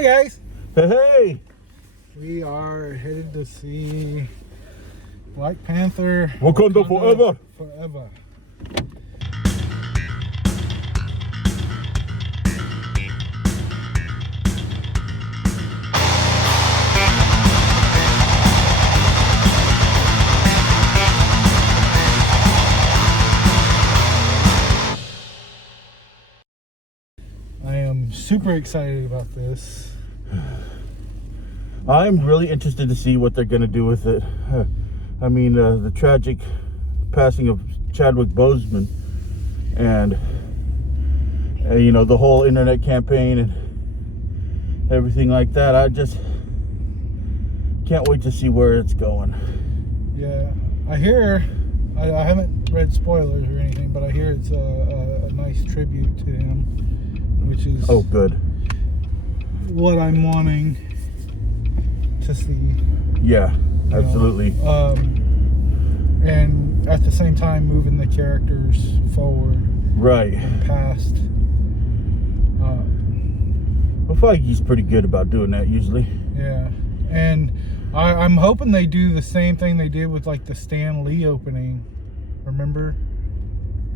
Hey guys! Hey! We are headed to see Black Panther. Wakanda forever! Forever. I am super excited about this. I'm really interested to see what they're going to do with it. I mean, the tragic passing of Chadwick Boseman and, you know, the whole internet campaign and everything like that. I just can't wait to see where it's going. Yeah, I hear, I haven't read spoilers or anything, but I hear it's a nice tribute to him, which is good. What I'm wanting to see. Yeah, absolutely. And at the same time moving the characters forward, right, and past. Well, Feige's pretty good about doing that usually. Yeah, and I'm hoping they do the same thing they did with like the Stan Lee opening. Remember?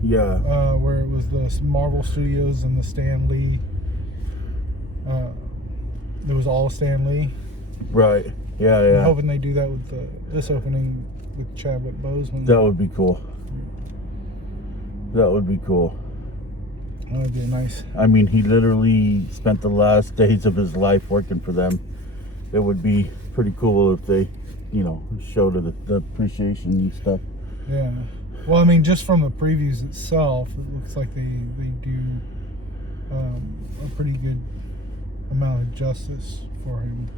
Yeah. Where it was the Marvel Studios and the Stan Lee. It was all Stan Lee. Right. Yeah, yeah. I'm hoping they do that with this opening with Chadwick Boseman. That would be cool. That would be cool. That would be nice. I mean, he literally spent the last days of his life working for them. It would be pretty cool if they, you know, showed the appreciation and stuff. Yeah. Well, I mean, just from the previews itself, it looks like they do a pretty good amount of justice for him.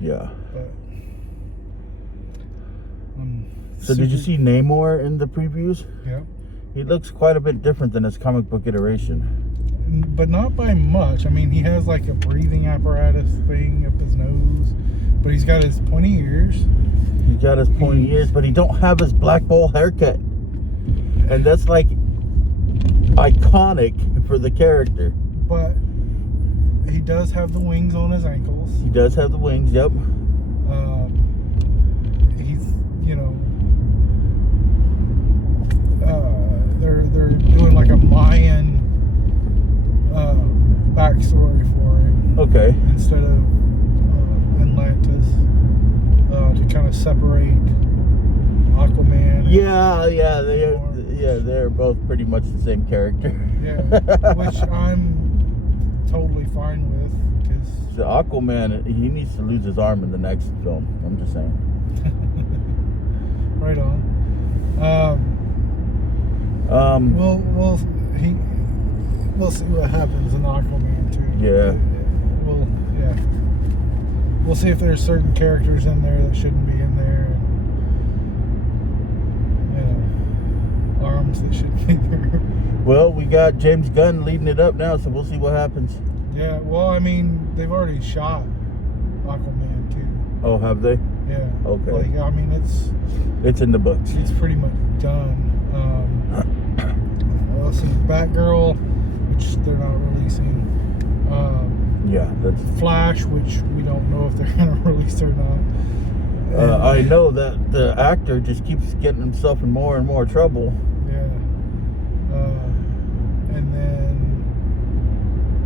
Yeah. But so did you see Namor in the previews? Yeah. He looks quite a bit different than his comic book iteration. But not by much. I mean, he has like a breathing apparatus thing up his nose, but he's got his pointy ears. He's got his pointy ears, but he don't have his black ball haircut. And that's like iconic for the character. But he does have the wings on his ankles. He does have the wings, yep. He's, you know, they're doing like a Mayan backstory for him. Okay. Instead of Atlantis, to kind of separate Aquaman. Yeah, they're both pretty much the same character. Yeah, which I'm totally fine with, because the Aquaman, he needs to lose his arm in the next film. I'm just saying. Right on. We'll see what happens in Aquaman too. Yeah. We'll see if there's certain characters in there that shouldn't be in there, and, you know, arms that shouldn't be there. Well, we got James Gunn leading it up now, so we'll see what happens. Yeah. Well, I mean, they've already shot Aquaman too. Oh, have they? Yeah. Okay. Like, I mean, it's in the books. It's pretty much done. Well, see, Batgirl, which they're not releasing. Yeah, that's Flash, which we don't know if they're going to release or not. I know that the actor just keeps getting himself in more and more trouble. Yeah.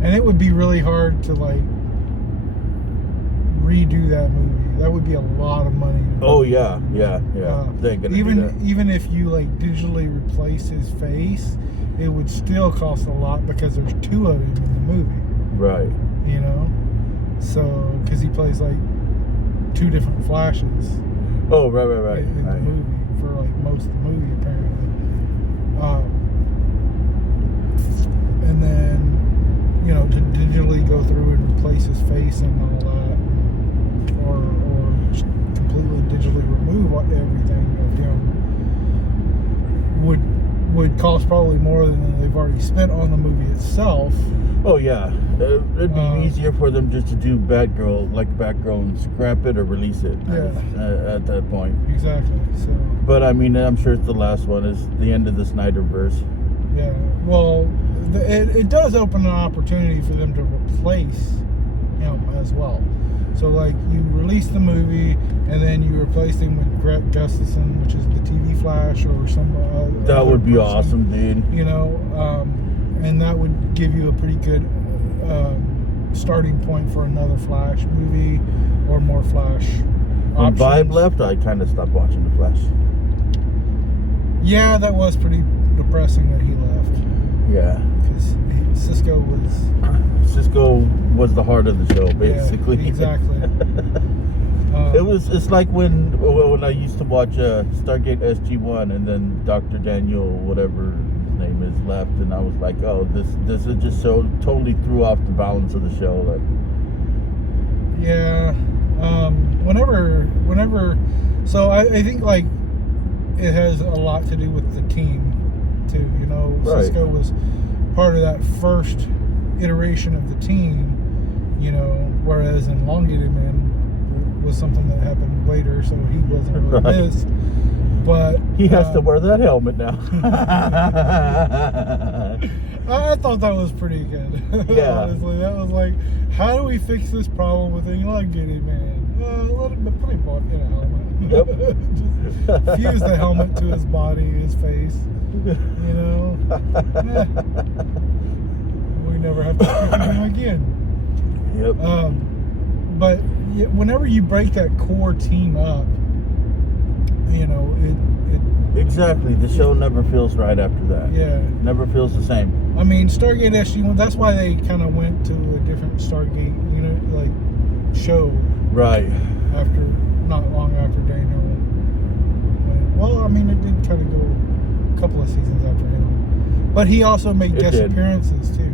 And it would be really hard to like redo that movie. That would be a lot of money. Oh yeah. They ain't gonna do that. Even if you like digitally replace his face, it would still cost a lot because there's two of him in the movie. Right. You know, so because he plays like two different Flashes. Oh right. In the movie for like most of the movie apparently. And then, you know, to digitally go through and replace his face and all that, or completely digitally remove everything of him would cost probably more than they've already spent on the movie itself. Oh yeah, it'd be easier for them just to do Batgirl and scrap it or release it. At that point. Exactly. So. But I mean, I'm sure it's the last one. Is the end of the Snyderverse. Yeah. Well, it does open an opportunity for them to replace him as well. So like you release the movie and then you replace him with Grant Gustafson, which is the TV Flash, or some that would be person, awesome, dude. You know, and that would give you a pretty good starting point for another Flash movie or more Flash When options. Vibe left, I kind of stopped watching The Flash. Yeah, that was pretty depressing that he left. Yeah. Because Cisco was the heart of the show, basically. Yeah, exactly. It's like when I used to watch Stargate SG-1 and then Dr. Daniel, whatever his name is, left, and I was like, oh, this is just so totally threw off the balance of the show. Like, yeah. Whenever, so I think like it has a lot to do with the team too. You know, right. Cisco was part of that first iteration of the team. You know, whereas Elongated Man was something that happened later, so he wasn't really right. missed. But he has to wear that helmet now. I thought that was pretty good. Yeah. Honestly, that was like, how do we fix this problem with Elongated Man? Let him put him in a helmet. Yep. Just fuse the helmet to his body, his face. You know, we never have to speak to him again. Yep. But whenever you break that core team up, you know, it exactly. The show never feels right after that. Yeah. Never feels the same. I mean, Stargate SG-1, that's why they kind of went to a different Stargate, you know, like, show. Right. After, not long after Daniel went. Well, I mean, it did kind of go a couple of seasons after him. But he also made guest appearances, too.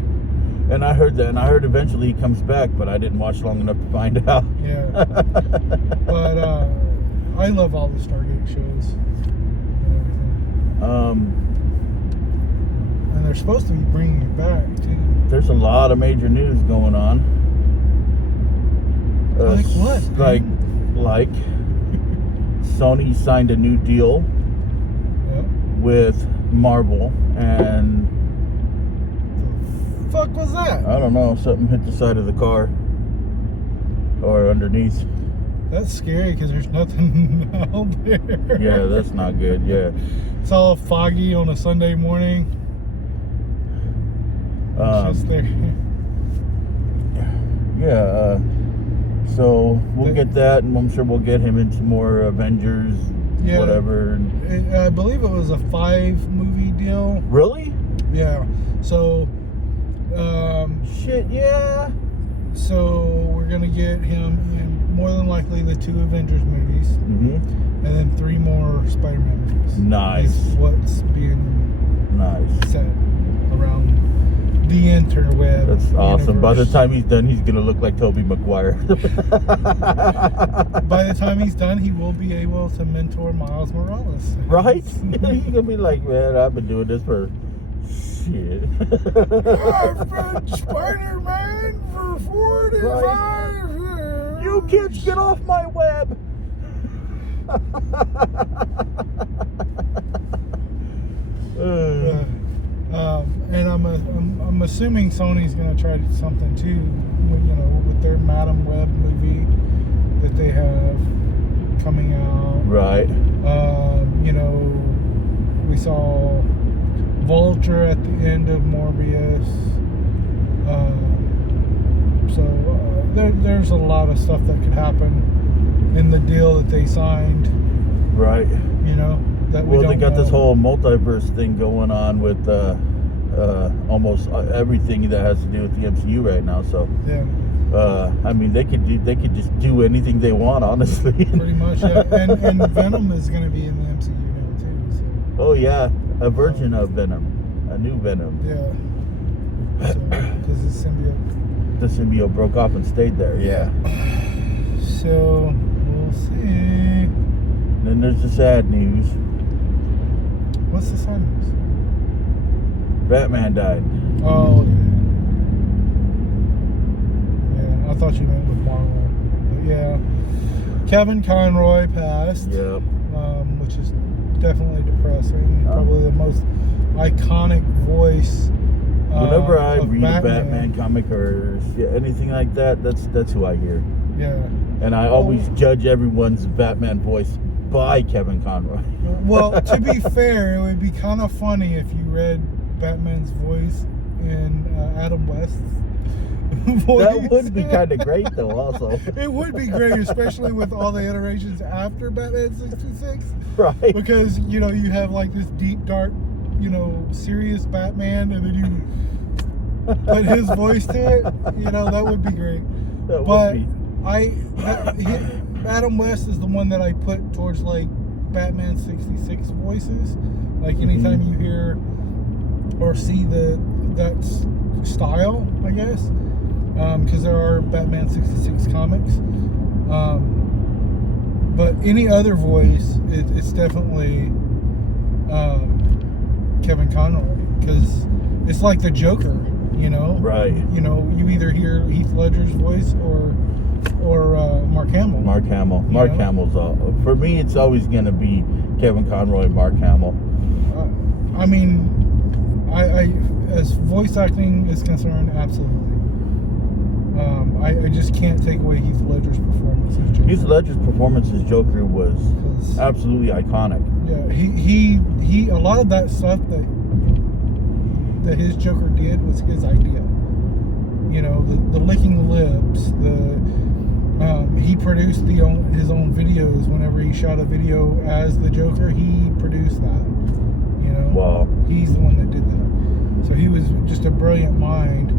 And I heard that, and I heard eventually he comes back, but I didn't watch long enough to find out. Yeah. But, I love all the Stargate shows. And they're supposed to be bringing it back too. There's a lot of major news going on. Like what? Like Sony signed a new deal with Marvel, and the fuck was that? I don't know, something hit the side of the car or underneath. That's scary because there's nothing out there. Yeah, that's not good. Yeah, it's all foggy on a Sunday morning. It's just there. Yeah, so we'll get that, and I'm sure we'll get him in some more Avengers, whatever. I believe it was a 5-movie deal. Really? Yeah. So, shit, yeah. So we're gonna get him in more than likely the 2 Avengers movies, and then 3 more Spider-Man movies. Nice. Is what's being said around the interweb. That's awesome. Universe. By the time he's done, he's gonna look like Tobey Maguire. By the time he's done, he will be able to mentor Miles Morales. Right? He's gonna be like, man, I've been doing this for shit. I've been Spider-Man for 45 years. You kids, get off my web. And I'm assuming Sony's gonna try something too, you know, with their Madam Web movie that they have coming out. Right. You know, we saw Vulture at the end of Morbius. So there's a lot of stuff that could happen in the deal that they signed. Right. You know, that we well, don't they got know. this whole multiverse thing going on with almost everything that has to do with the MCU right now. So yeah. I mean, they could just do anything they want, honestly. Pretty much, yeah. And Venom is going to be in the MCU now too. So. Oh yeah, a version of Venom, a new Venom. Yeah. Because the symbiote broke off and stayed there. Yeah. So we'll see. Then there's the sad news. What's the sad news? Batman died. Oh yeah. I thought you meant with Marvel, but yeah. Kevin Conroy passed. Yep. Which is definitely depressing. Probably the most iconic voice Whenever I of read a Batman comic or anything like that, that's who I hear. Yeah. And I always judge everyone's Batman voice by Kevin Conroy. Well, to be fair, it would be kind of funny if you read Batman's voice in Adam West's voice. That would be kind of great, though, also. It would be great, especially with all the iterations after Batman 66. Right. Because, you know, you have like this deep, dark, you know, serious Batman, and then you put his voice to it. You know, that would be great. That but would be. Adam West is the one that I put towards like Batman 66 voices. Like anytime you hear or see that style, I guess, because there are Batman 66 comics. But any other voice, it's definitely Kevin Conroy, because it's like the Joker, you know. Right. You know, you either hear Heath Ledger's voice or Mark Hamill. Mark Hamill's for me. It's always gonna be Kevin Conroy and Mark Hamill. I mean, I as voice acting is concerned, absolutely. I just can't take away Heath Ledger's performance as Joker. Heath Ledger's performance as Joker was absolutely iconic. Yeah, he a lot of that stuff that his Joker did was his idea. You know, the licking lips, he produced his own videos. Whenever he shot a video as the Joker, he produced that. You know, wow. He's the one that did that. So he was just a brilliant mind.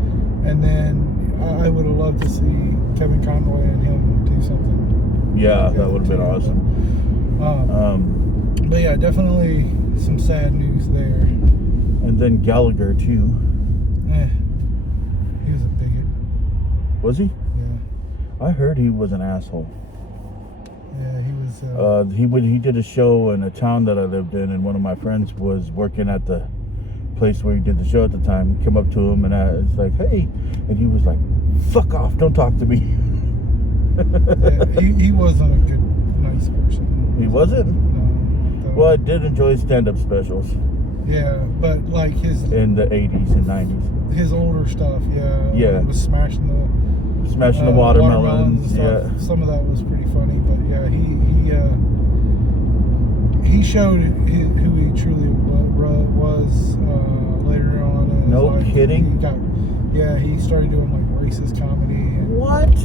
And then I would have loved to see Kevin Conroy and him do something. Yeah, that would have been awesome. But yeah, definitely some sad news there. And then Gallagher too. He was a bigot. Was he? Yeah. I heard he was an asshole. Yeah, he was. He did a show in a town that I lived in, and one of my friends was working at the place where he did the show at the time. Came up to him and I was like, "Hey," and he was like, "Fuck off! Don't talk to me." Yeah, he wasn't a good, nice person. He wasn't? No. Well, I did enjoy stand-up specials. Yeah, but like in the 80s and 90s. His older stuff, yeah. Yeah. He was smashing the watermelons. Yeah. Some of that was pretty funny, but yeah, he showed who he truly was later on in his life. No kidding? He started doing like racist comedy. And, what?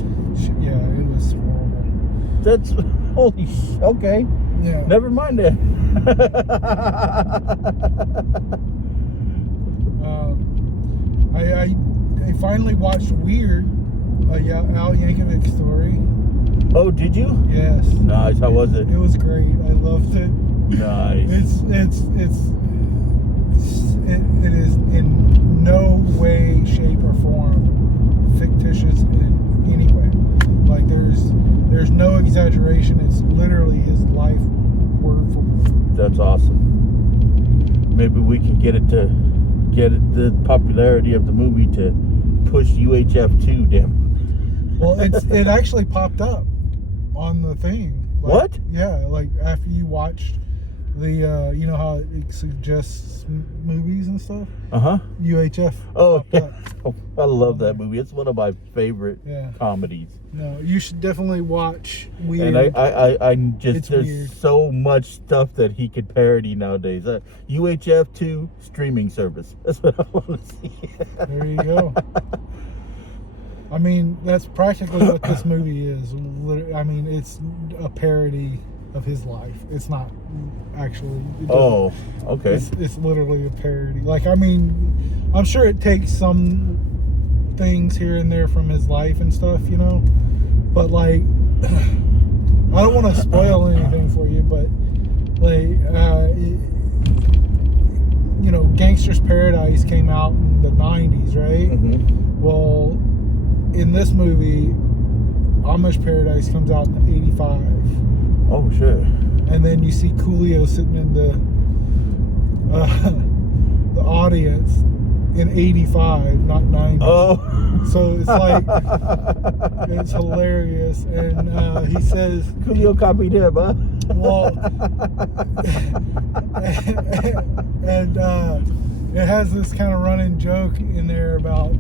Yeah, it was horrible. That's holy okay. Yeah. Never mind that. I finally watched Weird, Al Yankovic story. Oh, did you? Yes. Nice. How was it? It was great. I loved it. Nice. It is in no way, shape, or form fictitious in any way. Like there's no exaggeration. It's literally his life, word for word. That's awesome. Maybe we can get the popularity of the movie to push UHF 2. Damn. Well, it actually popped up on the thing. Like, what? Yeah, like after you watched the you know how it suggests movies and stuff. UHF. Oh, yeah. I love that movie. It's one of my favorite comedies. No, you should definitely watch Weird. And I just it's there's weird. So much stuff that he could parody nowadays. UHF 2 streaming service. That's what I want to see. There you go. I mean, that's practically what this movie is. I mean, it's a parody of his life. It's not actually. Okay. It's literally a parody. Like, I mean, I'm sure it takes some things here and there from his life and stuff, you know. But like, I don't want to spoil anything for you, but like, you know, Gangster's Paradise came out in the 90s, right? Mm-hmm. Well, in this movie, Amish Paradise comes out in 85. Oh, shit. And then you see Coolio sitting in the audience in 85, not 90. Oh. So it's like, it's hilarious. And he says... Coolio copied him, huh? Well... it has this kind of running joke in there about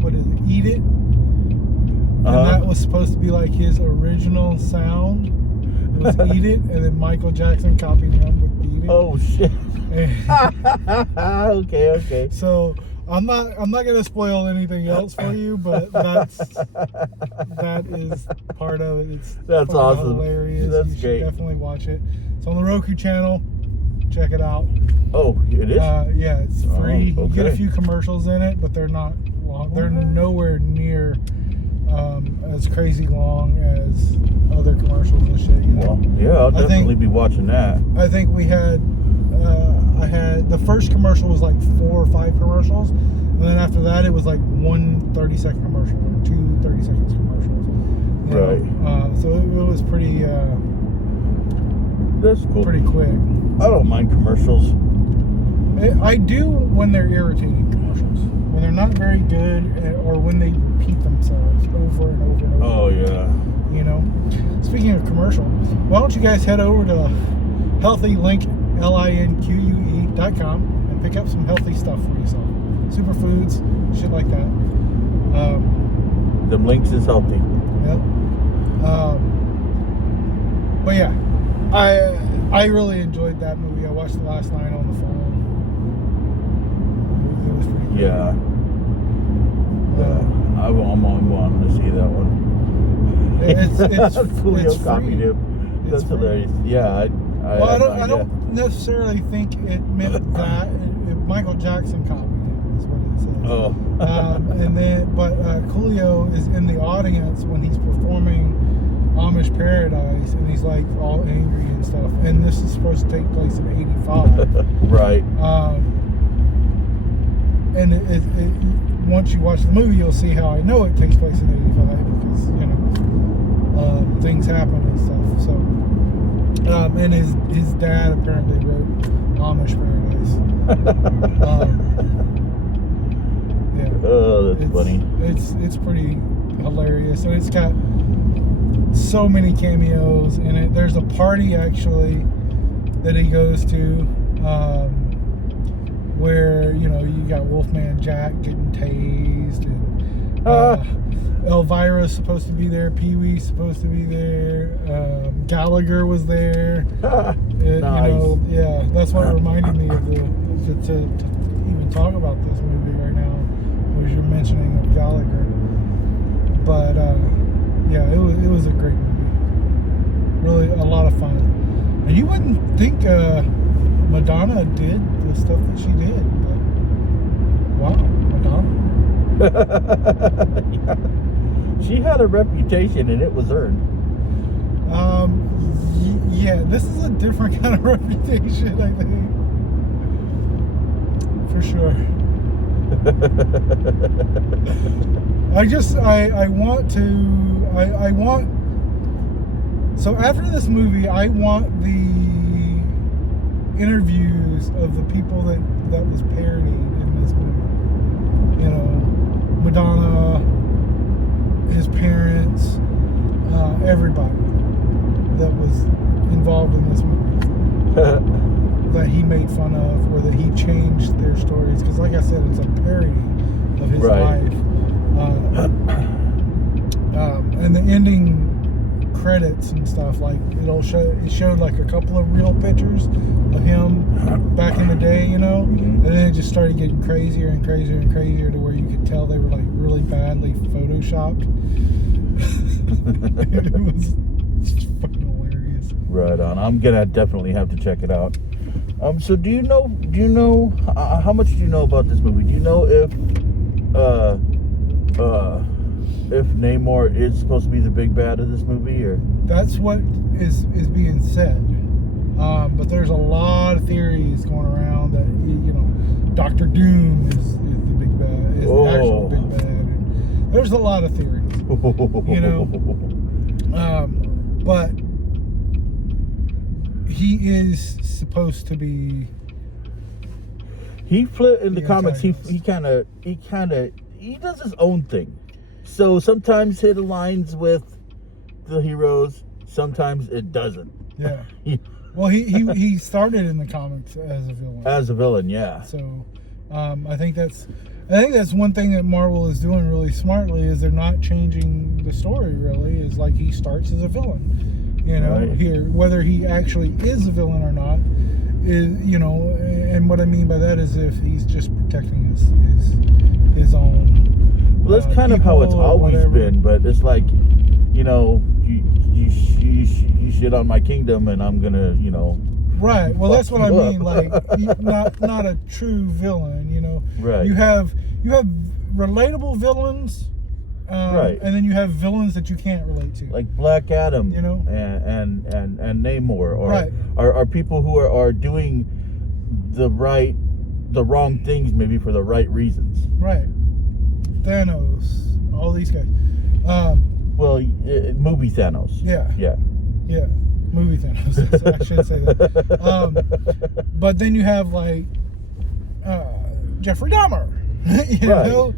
what is it, Eat It, and that was supposed to be like his original sound. It was Eat It, and then Michael Jackson copied him with Beat It. Oh shit. Okay. So I'm not gonna spoil anything else for you, but that is part of it. That's awesome. Hilarious. That's you should great. definitely watch it. It's on the Roku channel. Check it out. Oh, it is? Yeah, it's free. Oh, okay. You get a few commercials in it, but they're not long. They're nowhere near as crazy long as other commercials and shit. You know? Well, yeah, I'll definitely be watching that. I think we had. I had the first commercial was like 4 or 5 commercials, and then after that it was like 1 30-second commercial or 2 30-second commercials. Right. So it was pretty. That's cool. Pretty quick. I don't mind commercials. I do when they're irritating commercials, when they're not very good, or when they repeat themselves over and over and over. Oh yeah. You know. Speaking of commercial, why don't you guys head over to healthylink.com and pick up some healthy stuff for yourself, superfoods, shit like that. The links is healthy. Yep. But yeah, I really enjoyed that movie. I watched it last night on the phone. It was pretty cool. Yeah. I'm wanting to see that one. It's Coolio it's copied free. him. That's It's free. hilarious. Yeah, I don't necessarily think it meant that. Michael Jackson copied it, is what it says. Oh. But Coolio is in the audience when he's performing Amish Paradise, and he's like all angry and stuff. And this is supposed to take place in '85. Right. And it once you watch the movie, you'll see how I know it takes place in '85 because things happen and stuff. So, and his dad apparently wrote Amish Paradise. Yeah. Oh, that's funny. It's pretty hilarious, and it's got so many cameos in it. There's a party actually that he goes to, where you got Wolfman Jack getting tased, and Elvira's supposed to be there, Pee-wee's supposed to be there, Gallagher was there. Nice. Yeah, that's what reminded me of to even talk about this movie right now, was your mentioning of Gallagher. But yeah, it was a great movie, really a lot of fun. And you wouldn't think Madonna did the stuff that she did, but wow, Madonna. Yeah. She had a reputation, and it was earned. Yeah, this is a different kind of reputation, I think, for sure. I want. So after this movie, I want the interviews of the people that was parodied in this movie. Madonna, his parents, everybody that was involved in this movie that he made fun of, or that he changed their stories. Because, like I said, it's a parody of his life. And the ending credits and stuff, like it showed like a couple of real pictures of him back in the day, and then it just started getting crazier and crazier and crazier to where you could tell they were like really badly photoshopped. It was fucking hilarious. Right on. I'm gonna definitely have to check it out. So do you know how much do you know about this movie? Do you know if Namor is supposed to be the big bad of this movie, or? That's what is being said. But there's a lot of theories going around that Dr. Doom is the big bad, is the actual big bad. And there's a lot of theories, but he is supposed to be. He flipped in the comics. He does his own thing. So sometimes it aligns with the heroes, sometimes it doesn't. Yeah. Well, he started in the comics as a villain. As a villain, yeah. So, I think that's one thing that Marvel is doing really smartly is they're not changing the story. Really, is like he starts as a villain. You know, Right. here whether he actually is a villain or not is, you know, and what I mean by that is if he's just protecting his own. Well, that's kind of how it's people or always whatever. been, but it's like, you know, you shit on my kingdom, and I'm gonna, you know. Right. Well, that's what I you mean. up. Like, not a true villain. You know. Right. You have relatable villains. Right. And then you have villains that you can't relate to. Like Black Adam, You know? and Namor, or Right. are people who are doing the wrong things maybe for the right reasons. Right. Thanos. All these guys. Well, movie Thanos. Yeah. Yeah. Yeah. Movie Thanos. I should say that. But then you have like Jeffrey Dahmer. you Right. know,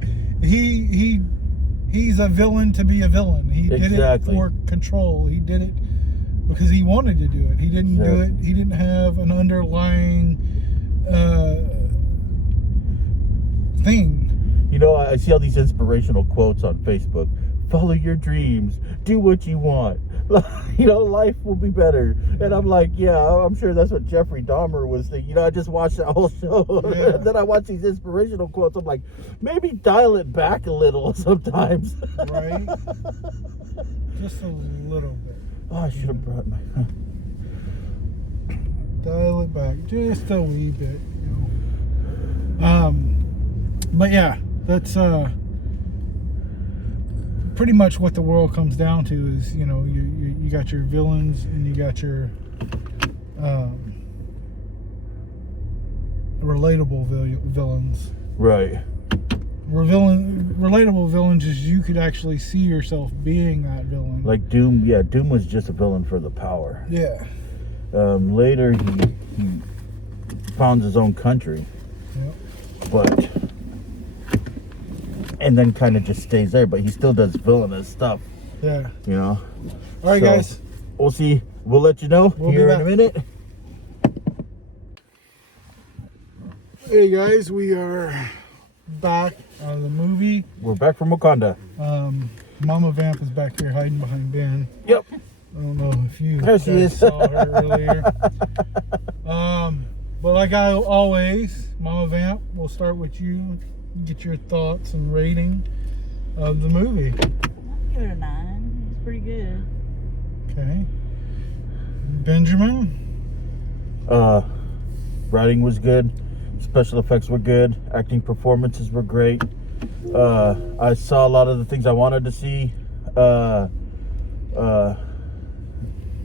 he's a villain to be a villain. He did Exactly. it for control. He did it because he wanted to do it. He didn't do it. He didn't have an underlying thing. You know, I see all these inspirational quotes on Facebook. Follow your dreams. Do what you want. You know, life will be better. And I'm like, yeah, I'm sure that's what Jeffrey Dahmer was thinking. You know, I just watched that whole show. Yeah. Then I watch these inspirational quotes. I'm like, maybe dial it back a little sometimes. Right? Just a little bit. Oh, I should have brought my... Dial it back just a wee bit, you know. But yeah, that's pretty much what the world comes down to is, you know, you got your villains and you got your relatable villains. Right. Relatable villains is you could actually see yourself being that villain. Like Doom. Yeah, Doom was just a villain for the power. Yeah. Later, he founds his own country. Yep. But... And then kind of just stays there, but he still does villainous stuff. Yeah. You know? All right, So, guys. We'll see. We'll let you know We'll be here in back. a minute. Hey guys, we are back out of the movie. We're back from Wakanda. Mama Vamp is back here hiding behind Ben. Yep. I don't know if you There she guys is. saw her earlier. But like I always, Mama Vamp, we'll start with you. Get your thoughts and rating of the movie. I'll give it a 9. It's pretty good. Okay. Benjamin? Writing was good. Special effects were good. Acting performances were great. I saw a lot of the things I wanted to see.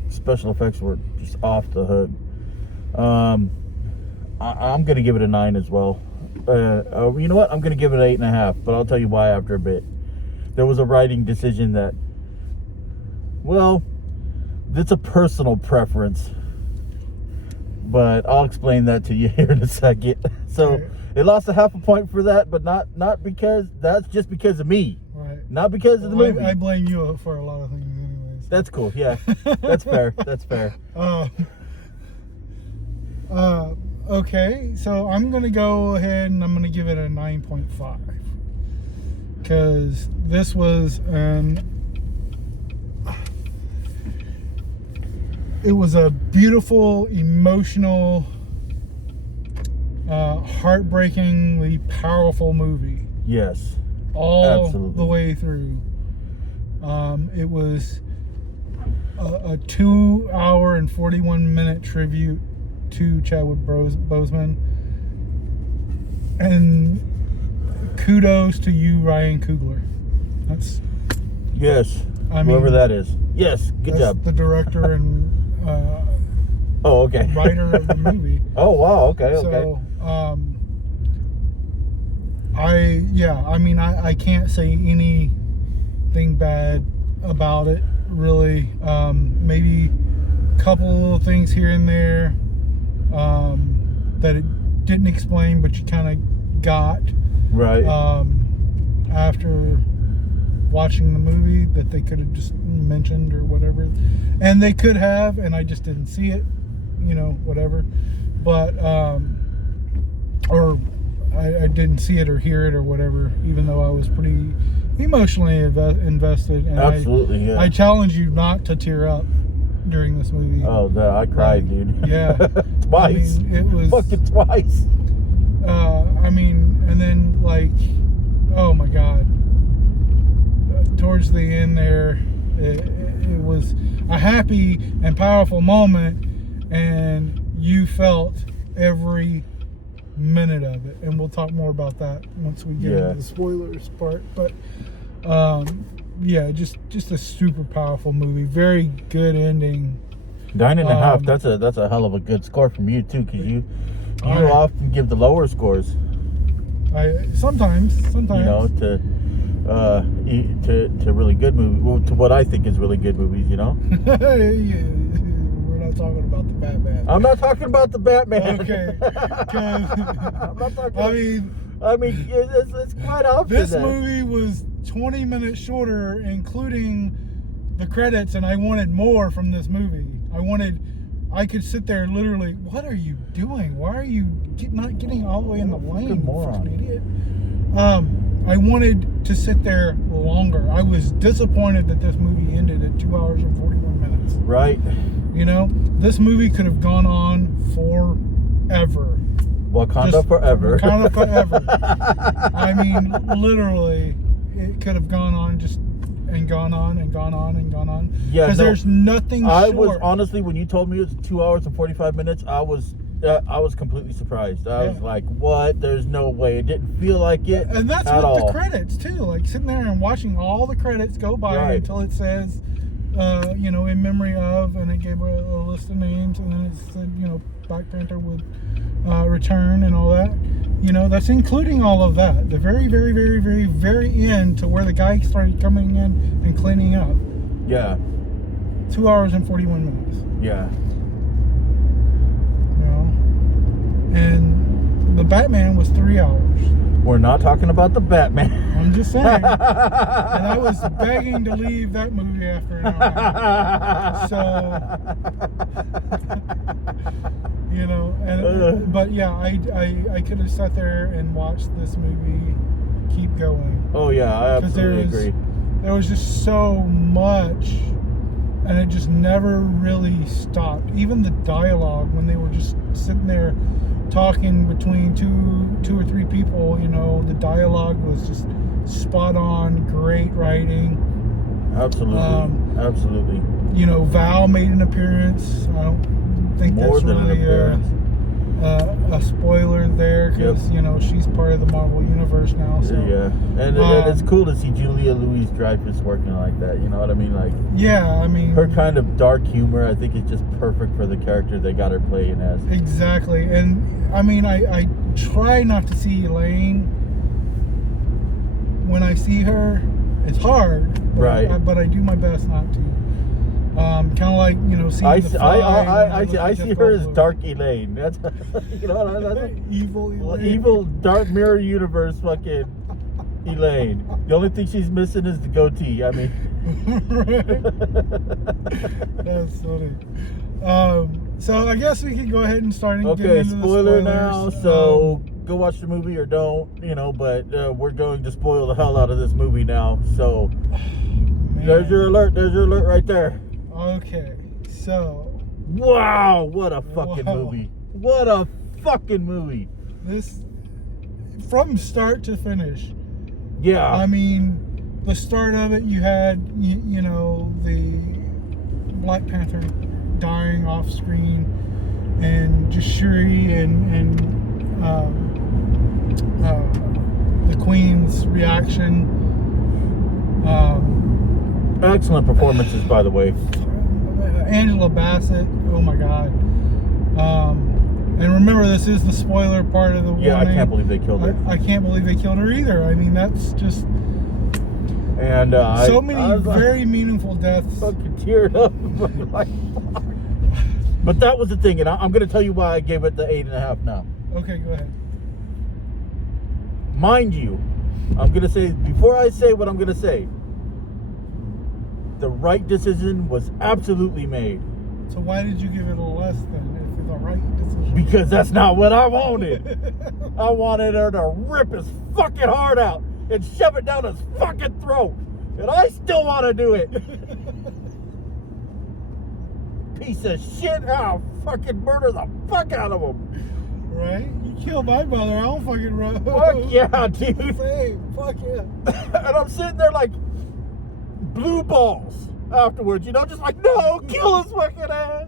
Special effects were just off the hook. I'm gonna give it a 9 as well. You know what? I'm gonna give it an 8.5, but I'll tell you why after a bit. There was a writing decision that, well, it's a personal preference, but I'll explain that to you here in a second. So Okay. it lost a 0.5 point for that, but not because that's just because of me, Right. not because of the Well, movie. I blame you for a lot of things anyways. That's cool. Yeah, that's fair. That's fair. Okay, so I'm gonna go ahead and I'm gonna give it a 9.5 because this was it was a beautiful, emotional, heartbreakingly powerful movie Yes. all Absolutely. the way through. It was a 2 hour and 41 minute tribute to Chadwick Boseman, and kudos to you, Ryan Coogler. That's Yes. I Whoever mean, that is. Yes. Good that's job. the director and Oh, okay. writer of the movie. Oh, wow. Okay. Okay. So, I can't say anything bad about it, really. Maybe a couple little things here and there that it didn't explain, but you kind of got Right. after watching the movie that they could have just mentioned or whatever, and they could have, and I just didn't see it. you know, whatever. But or I didn't see it or hear it or whatever, even though I was pretty emotionally invested. And Absolutely, yeah. I challenge you not to tear up during this movie. Oh, I cried, dude. Yeah. Twice. I mean, it was fucking twice. I mean, and then like, oh my God. Towards the end there, it was a happy and powerful moment, and you felt every minute of it. And we'll talk more about that once we get into the spoilers part. But yeah, just a super powerful movie. Very good ending. 9.5. That's a hell of a good score from you too, because you often give the lower scores. Sometimes. You know, to really good movies. Well, to what I think is really good movies. You know. We're not talking about the Batman. I'm not talking about the Batman. Okay. I'm not talking. I mean, it's quite often. This movie was 20 minutes shorter, including the credits, and I wanted more from this movie. I could sit there literally, what are you doing? Why are you not getting all the way in the lane, you fucking idiot? I wanted to sit there longer. I was disappointed that this movie ended at 2 hours and 41 minutes. Right. You know, this movie could have gone on forever. Wakanda forever. Wakanda forever. I mean, literally, it could have gone on and gone on and gone on and gone on. Yeah, because there's nothing short. I was honestly, when you told me it was 2 hours and 45 minutes, I was completely surprised. I was like, what? There's no way. It didn't feel like it. And that's at with all. the credits too. Like sitting there and watching all the credits go by until it says, you know, in memory of, and it gave a list of names, and then it said, you know, Black Panther would return and all that. You know, that's including all of that. The very, very, very, very, very end to where the guy started coming in and cleaning up. Yeah. 2 hours and 41 minutes. Yeah. You know? And the Batman was 3 hours. We're not talking about the Batman. I'm just saying. And I was begging to leave that movie after an hour. So, you know, and but yeah, I could have sat there and watched this movie keep going. Oh yeah, I absolutely agree. There was just so much, and it just never really stopped. Even the dialogue, when they were just sitting there talking between two or three people, you know, the dialogue was just spot on, great writing. Absolutely. Absolutely. You know, Val made an appearance. I don't think More that's than really a spoiler there, because you know, she's part of the Marvel universe now. So yeah, and it's cool to see Julia Louis-Dreyfus working like that. You know what I mean? Like, yeah, I mean, her kind of dark humor, I think, is just perfect for the character they got her playing as. Exactly, and I mean, I try not to see Elaine when I see her. It's hard, but I do my best not to. Kind of like, you know, seeing I see her as Dark Elaine. That's, you know, that's evil Elaine. Evil Dark Mirror Universe fucking Elaine. The only thing she's missing is the goatee. I mean, that's funny. So I guess we can go ahead and start. Okay, spoiler now. So go watch the movie or don't, you know. But we're going to spoil the hell out of this movie now. So there's your alert. There's your alert right there. Okay, so wow, what a fucking movie! What a fucking movie! This, from start to finish. Yeah. I mean, the start of it, you had you know, the Black Panther dying off screen, and just Shuri and the Queen's reaction. Excellent performances, by the way. Angela Bassett, oh my God. And remember, this is the spoiler part of the warning. Yeah, I can't believe they killed her. I can't believe they killed her either. I mean, that's just... And so many very meaningful deaths. Fucking teared up. But that was the thing, and I'm going to tell you why I gave it the 8.5 now. Okay, go ahead. Mind you, I'm going to say, before I say what I'm going to say, the right decision was absolutely made. So why did you give it a less then? the right decision. Because that's not what I wanted. I wanted her to rip his fucking heart out and shove it down his fucking throat. And I still want to do it. Piece of shit. I'll fucking murder the fuck out of him. Right? You killed my mother, I'll fucking run. Fuck yeah, dude. Same. Fuck yeah. And I'm sitting there like blue balls afterwards, you know, just like, no, kill his fucking ass.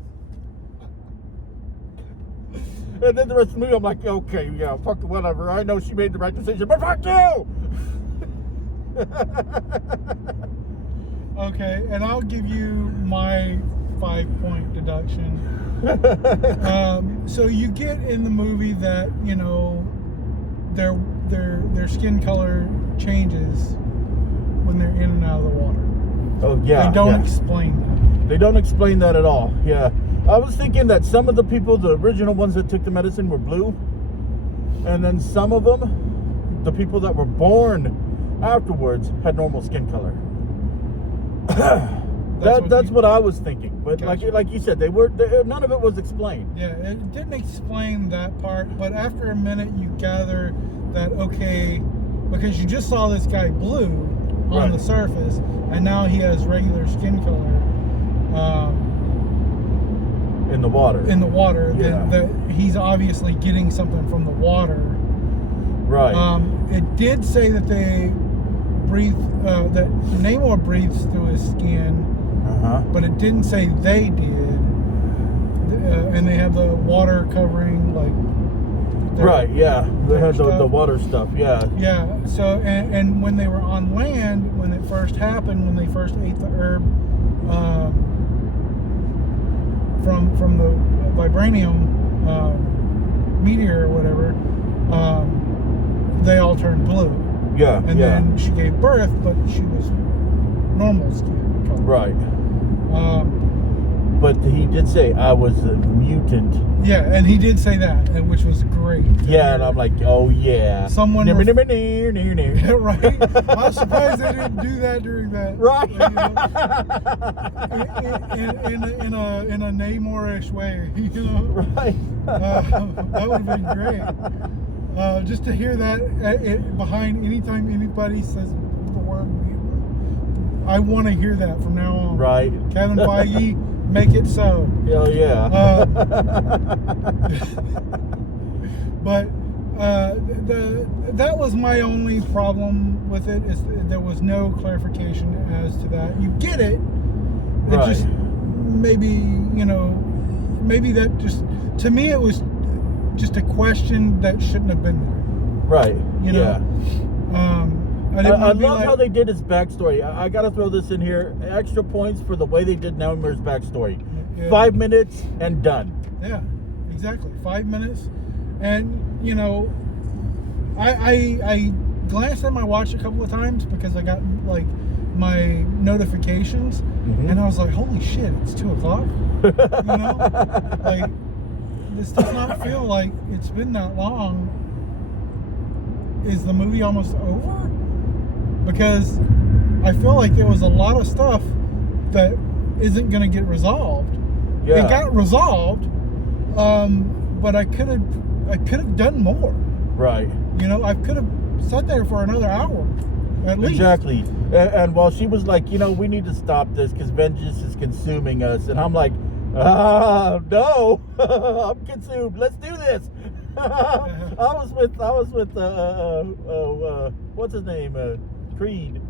And then the rest of the movie, I'm like, okay, yeah, fuck whatever. I know she made the right decision, but fuck you. Okay, and I'll give you my 5-point deduction. So you get in the movie that, you know, their skin color changes when they're in and out of the water. Oh yeah. They don't yeah. explain that. They don't explain that at all. Yeah. I was thinking that some of the people, the original ones that took the medicine, were blue. And then some of them, the people that were born afterwards, had normal skin color. That's what I was thinking. But Gotcha. like you said, none of it was explained. Yeah, it didn't explain that part, but after a minute you gather that, okay, because you just saw this guy blue on Right. the surface, and now he has regular skin color In the water. Yeah. That he's obviously getting something from the water. Right. It did say that they breathe, that Namor breathes through his skin, but it didn't say they did. And they have the water covering, like. Right, yeah. They had the stuff. water stuff, yeah. Yeah, so, and when they were on land, when it first happened, when they first ate the herb from the vibranium meteor or whatever, they all turned blue. Yeah, And yeah. then she gave birth, but she was normal skin color. Right. Um, But he did say I was a mutant. yeah, and he did say that, and which was great. Yeah, and I'm like, oh yeah. Someone near. Right? I was surprised they didn't do that during that. Right. You know, in a Namor-ish way, you know. Right. That would have been great. Just to hear that behind anytime anybody says the word mutant. I want to hear that from now on. Right. Kevin Feige, make it so. Hell yeah. But that was my only problem with it, is there was no clarification as to that. You get it. It Right. just maybe, you know, maybe that just, to me it was just a question that shouldn't have been there. Right. You know? Yeah. I I love how they did his backstory. I gotta throw this in here. Extra points for the way they did Namir's backstory. Yeah. 5 minutes and done. Yeah, exactly. 5 minutes. And, you know, I glanced at my watch a couple of times because I got, like, my notifications. Mhm. And I was like, holy shit, it's 2 o'clock? You know? Like, this does not feel like it's been that long. Is the movie almost over? Because I feel like there was a lot of stuff that isn't going to get resolved. Yeah. It got resolved, but I could have done more. Right. You know, I could have sat there for another hour, at least. Exactly. And while she was like, you know, we need to stop this because vengeance is consuming us, and I'm like, no, I'm consumed. Let's do this. I was with what's his name? Creed.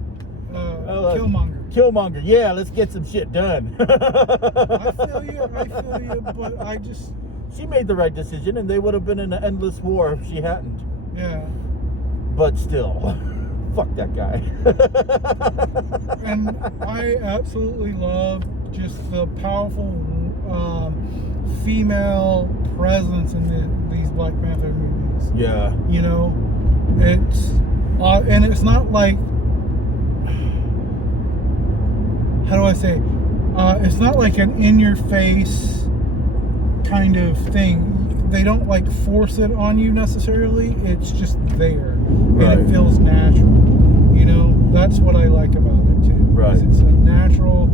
Killmonger. Killmonger. Yeah, let's get some shit done. I feel you, but I just... She made the right decision, and they would have been in an endless war if she hadn't. Yeah. But still, fuck that guy. And I absolutely love just the powerful female presence in these Black Panther movies. Yeah. You know, it's and it's not like, how do I say, it's not like an in-your-face kind of thing. They don't like force it on you necessarily. It's just there, Right. and it feels natural. You know, that's what I like about it too. Right. It's a natural.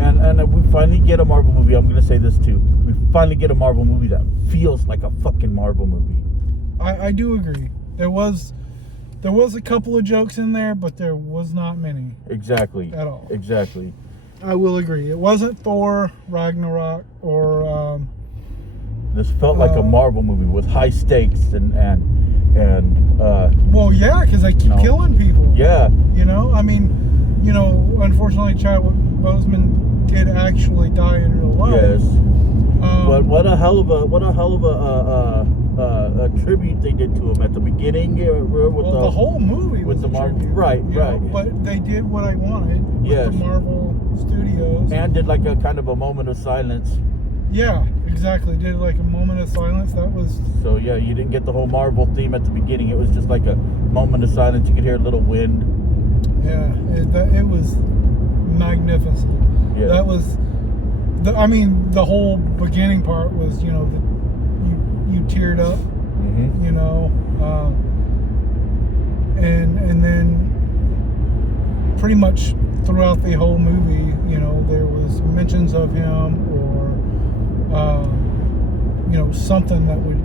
And and we finally get a Marvel movie. I'm gonna say this too. We finally get a Marvel movie that feels like a fucking Marvel movie. I do agree. There was a couple of jokes in there, but there was not many. Exactly. At all. Exactly. I will agree. It wasn't Thor, Ragnarok, or this felt like a Marvel movie with high stakes and well, yeah, because they keep killing people. Yeah. You know, I mean, you know, unfortunately, Chadwick Boseman did actually die in real life. Yes. But what a hell of a tribute they did to him at the beginning. With the whole movie with was the Marvel, right. But they did what I wanted. Yes. With the Marvel Studios. And did like a kind of a moment of silence. Yeah, exactly. Did like a moment of silence. That was. So yeah, you didn't get the whole Marvel theme at the beginning. It was just like a moment of silence. You could hear a little wind. Yeah, it was magnificent. Yeah. That was. I mean, the whole beginning part was, you know, you teared up. Mm-hmm. You know, and then pretty much throughout the whole movie, you know, there was mentions of him or you know, something that would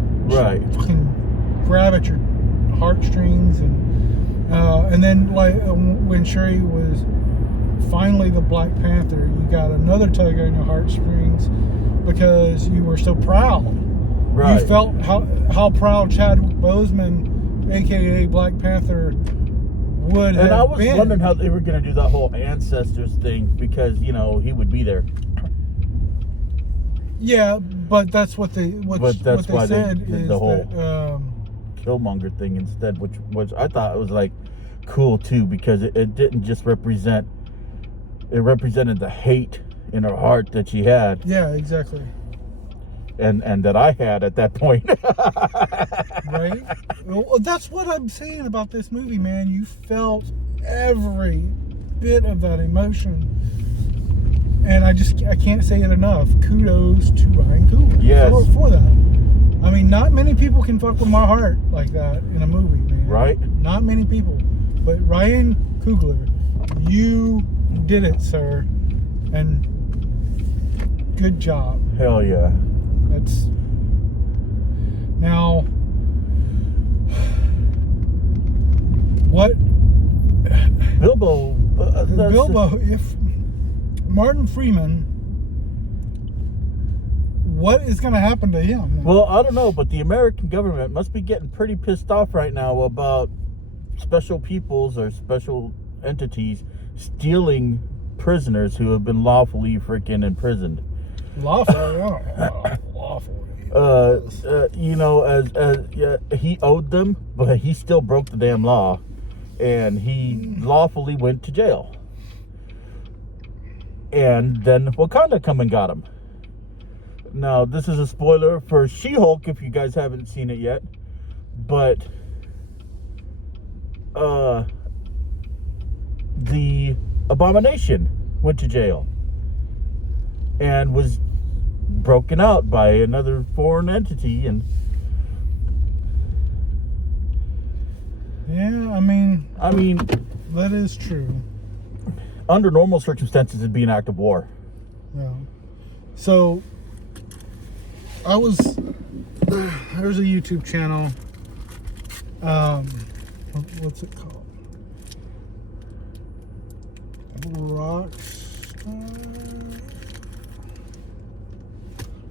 fucking grab at your heartstrings, and then like when Shuri was finally the Black Panther, you got another tug on your heartstrings because you were so proud. Right. You felt how proud Chadwick Boseman, aka Black Panther, would have been. And I was wondering how they were going to do that whole ancestors thing because, you know, he would be there. Yeah, but that's what they said is the whole that Killmonger thing instead, which I thought was like cool too because it didn't just represent. It represented the hate in her heart that she had. Yeah, exactly. And that I had at that point. Right? Well, that's what I'm saying about this movie, man. You felt every bit of that emotion. And I can't say it enough. Kudos to Ryan Coogler. Yes. For that. I mean, not many people can fuck with my heart like that in a movie, man. Right? Not many people. But Ryan Coogler, you did it, sir. And good job. Hell yeah. That's now what Bilbo. If Martin Freeman, what is going to happen to him? Well, I don't know, but the American government must be getting pretty pissed off right now about special peoples or special entities stealing prisoners who have been lawfully freaking imprisoned. Lawfully. You know, as he owed them, but he still broke the damn law, and he lawfully went to jail. And then Wakanda come and got him. Now, this is a spoiler for She-Hulk if you guys haven't seen it yet, but the Abomination went to jail and was broken out by another foreign entity, and yeah, I mean that is true. Under normal circumstances it'd be an act of war. Yeah. So there's a YouTube channel, what's it called? Rockstar?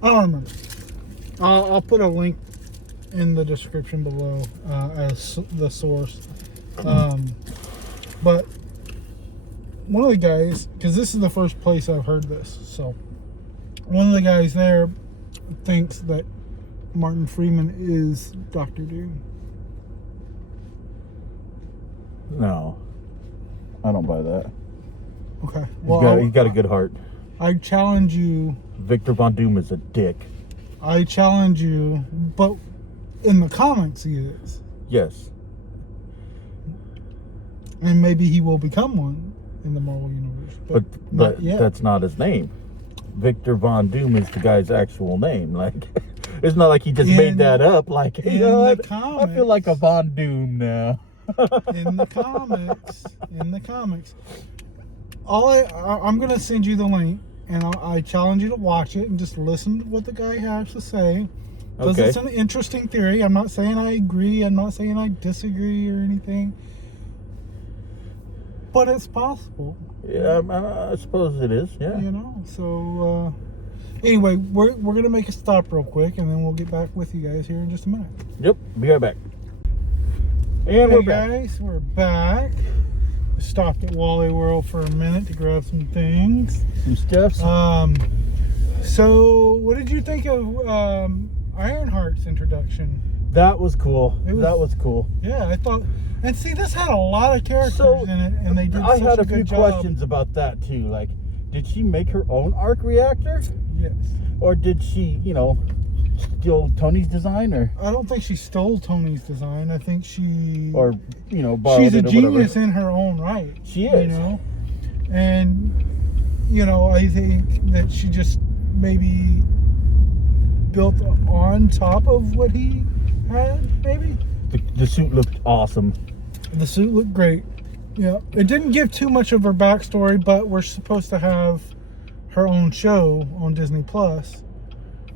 I don't remember. I'll put a link in the description below as the source. But one of the guys, because this is the first place I've heard this, so one of the guys there thinks that Martin Freeman is Dr. Doom. No, I don't buy that. Okay. Well, he's got a good heart. I challenge you. Victor Von Doom is a dick. I challenge you, but in the comics he is. Yes. And maybe he will become one in the Marvel Universe. But not yet. That's not his name. Victor Von Doom is the guy's actual name. Like, it's not like he just made that up. Like, you know what? I feel like a Von Doom now. In the comics. I'm gonna send you the link and I challenge you to watch it and just listen to what the guy has to say. Because Okay. it's an interesting theory. I'm not saying I agree. I'm not saying I disagree or anything. But it's possible. Yeah, I suppose it is. Yeah. You know, so anyway, we're gonna make a stop real quick, and then we'll get back with you guys here in just a minute. Yep. Be right back. And we're back. Guys, we're back. We stopped at Wally World for a minute to grab some things. Some stuffs. So what did you think of Ironheart's introduction? That was cool. It was- That was cool. Yeah, I thought, and see, this had a lot of characters in it, and they did I such had a a few good job. questions about that too. Like, did she make her own arc reactor, Yes. or did she, steal Tony's design, or I don't think she stole Tony's design. I think she borrowed she's a it or genius whatever. in her own right. She is. And I think that she just maybe built on top of what he had. Maybe The suit looked awesome. the suit looked great. Yeah, it didn't give too much of her backstory, but we're supposed to have her own show on Disney Plus.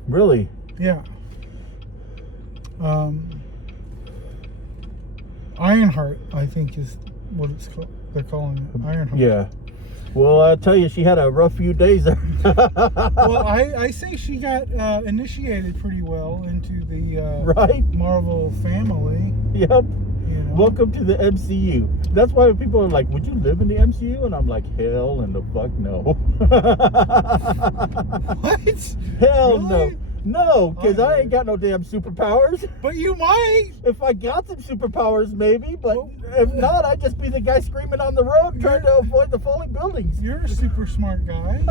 Really? Yeah. Ironheart, I think, is what it's called. They're calling it Ironheart. Yeah. Well, I'll tell you, she had a rough few days there. Well, I say she got initiated pretty well into the Right? Marvel family. Yep. You know? Welcome to the MCU. That's why people are like, would you live in the MCU? And I'm like, hell in the fuck no. What? Hell no. Really? No, because I ain't got no damn superpowers. But you might. If I got some superpowers, maybe. But if not, I'd just be the guy screaming on the road trying to avoid the falling buildings. You're a super smart guy.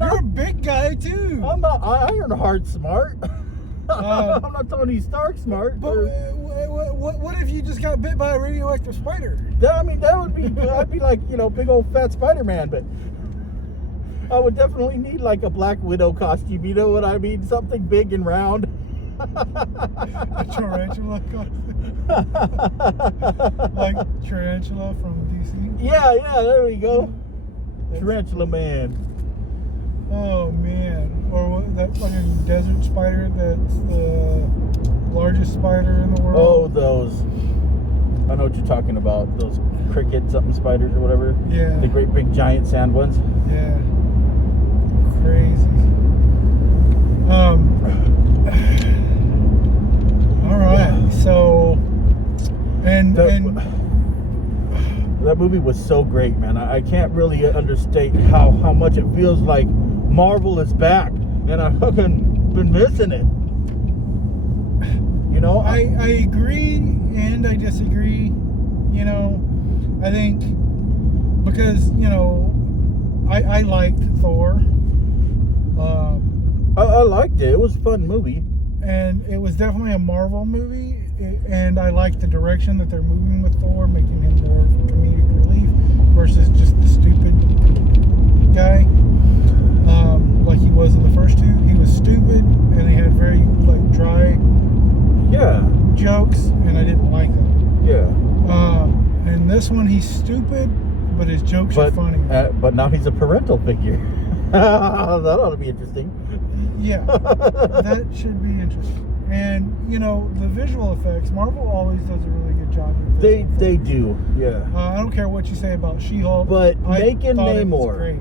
You're a big guy too. I'm not Ironheart smart. Uh, I'm not Tony Stark smart. But what if you just got bit by a radioactive spider? That would be, I'd be like, big old fat Spider-Man, but I would definitely need like a Black Widow costume, you know what I mean? Something big and round. A tarantula costume. Like Tarantula from DC. Yeah, there we go. Tarantula Man. Oh man. Or what, that fucking desert spider that's the largest spider in the Oh, world. those. I know what you're talking about. Those cricket something spiders or whatever. Yeah. The great big giant sand ones. Yeah. Crazy. All right. So, and That movie was so great, man. I can't really understate how much it feels like Marvel is back, and I've fucking been missing it. I agree and I disagree. I think because I liked Thor. I liked it. It was a fun movie. And it was definitely a Marvel movie, and I like the direction that they're moving with Thor, making him more comedic relief versus just the stupid guy, like he was in the first two. He was stupid, and he had very dry jokes, and I didn't like that. Yeah. And this one, he's stupid, but his jokes are funny. But now he's a parental figure. That ought to be interesting. Yeah, that should be interesting. And the visual effects, Marvel always does a really good job with this. They do, yeah. I don't care what you say about She-Hulk, But I making thought it was Namor, great.